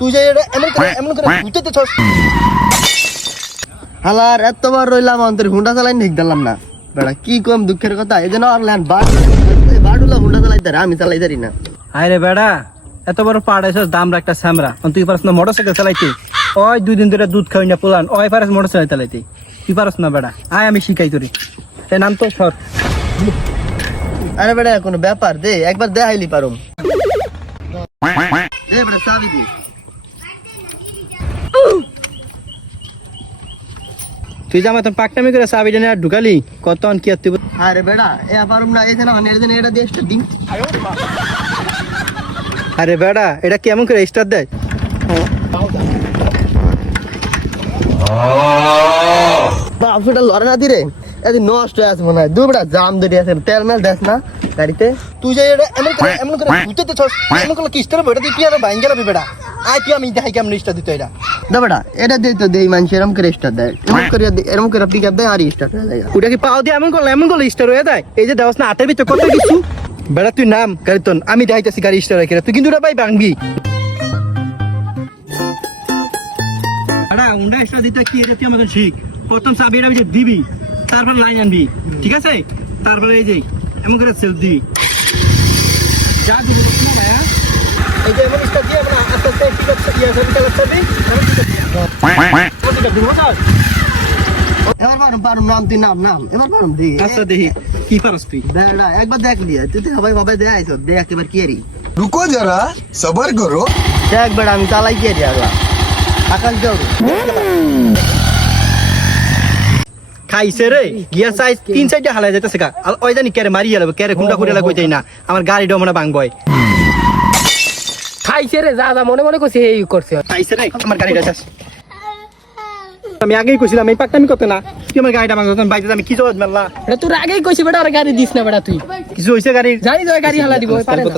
তুই যে এটা এমন করে ঘুরতে ছস হালার এতবার রইলাম অন্তর হুন্ডা চালাই ঠিক দিলাম না বেড়া কি কম দুঃখের কথা এই জন্য অনলাইন বাড়ুলা হুন্ডা চালাইতে আমি চালাই জানি না। আরে বেড়া এত বড় পাড়াইছস দাম একটা স্যামরা তুই পারস না মোটরসাইকেল চালাইতে ওই 2 দিন ধরে দুধ খাই না পোলান ওই পারস মোটরসাইকেল চালাইতে তুই পারস না বেড়া আয় আমি শিখাই তোরে এ নাম তো সর। আরে বেড়া কোনো ব্যাপার দে একবার দেখাইলি পারুম দে বেড়া চাবি দে। তুই জামা তো পাকটামি করে চাবি জেনে আর ঢুকালি কত কি আর তুই আরে বেড়া এ পারুম না এই যে না এটা দিয়ে একটু দিন। আরে বেড়া এটা কেমন করে স্টার্ট দেয় বাপটা লড়ে না দিরে এদিন নষ্ট হয়ে আছে মনে হয় দুবড়া জাম ধরে আছে তেল মেল দেখ না গাড়িতে তুই যে এটা এমন করে ঘুরতে ছস এমন করে কিস্টার বেটা তুই কি আর বাইন গেলাবি বেটা আয় তুই আমি দেখাই কেমন স্টার দিত এটা দা বেটা এটা দে তো দেই মানুষ এরকম করে স্টার দেয় এরকম করে পিক আপ দেয় আর স্টার্ট হয়ে যায়। ওটা কি পাও দিয়ে এমন করলে স্টার হয়ে যায় এই যে দেওয়াস না আটের ভিতরে কত কিছু বেড়া তুই নাম গাড়ি তোন আমি দেখাইতেছি গাড়ি স্টার রেখে তুই কিন্তু ওটা পাই ভাঙবি আরে উন্ডা স্টার দিতে কি এটা তুই আমাকে শিখ প্রথম চাবি এটা দিবি তারপর লাইন আনবি ঠিক আছে তারপরে এই যে এমন করে সেলফ দিবি যা দিবি না ভাইয়া এই যে এমন স্টার দিয়ে আমরা আস্তে আস্তে পিক আপ দিয়ে সবটা করতে এবার পারুম নাম তুই নাম এবার পারুম দি আচ্ছা দেখি কি পারস তুই বেড়া একবার দেখ লিয়া তুই তো সবাই দেয় তো দেখ এবার কি আরি रुको जरा सबर करो। দেখ বেড়া আমি চালাই কি আরি আগলা আকাশ যাও খাইছে রে গিয়া সাইজ 3 সাইডে হালাই যাইতেছে কা ওই জানি কেরে মারি গেল কেরে কুন্ডা কুড়িলা কইতেই না আমার গাড়িটা মনে ভাঙবই খাইছে রে যা মনে মনে করছে এই করছে খাইছে রে আমার গাড়িটা শেষ আমি আগেই কইছিলাম এই পাকটা আমি করতে না তুই আমার গাড়িটা ভাঙছ বাইতে আমি কি জবাব মারলা এটা তোর আগেই কইছি বেটা আর গাড়ি দিস না বেটা তুই কিছু হইছে গাড়ি জানি তো গাড়ি হালা দিব পারে না।